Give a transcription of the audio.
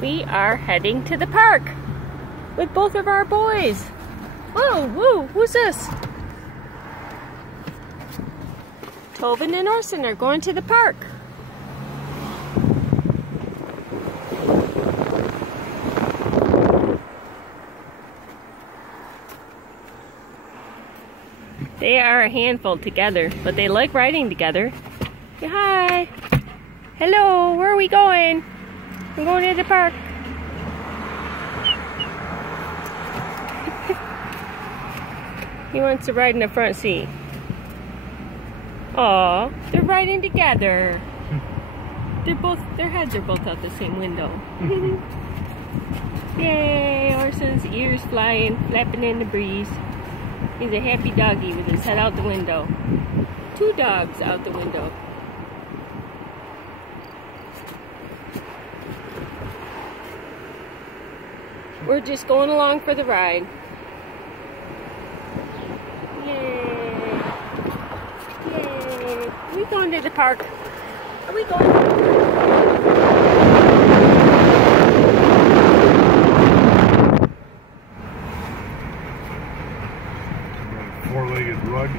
We are heading to the park with both of our boys. Whoa, whoa, who's this? Tobin and Orson are going to the park. They are a handful together, but they like riding together. Say hi. Hello, where are we going? We're going to the park. He wants to ride in the front seat. Aw, they're riding together. Their heads are both out the same window. Yay, Orson's ears flying, flapping in the breeze. He's a happy doggy with his head out the window. Two dogs out the window. We're just going along for the ride. Yay! Yay! Are we going to the park? Are we going? Four-legged rug.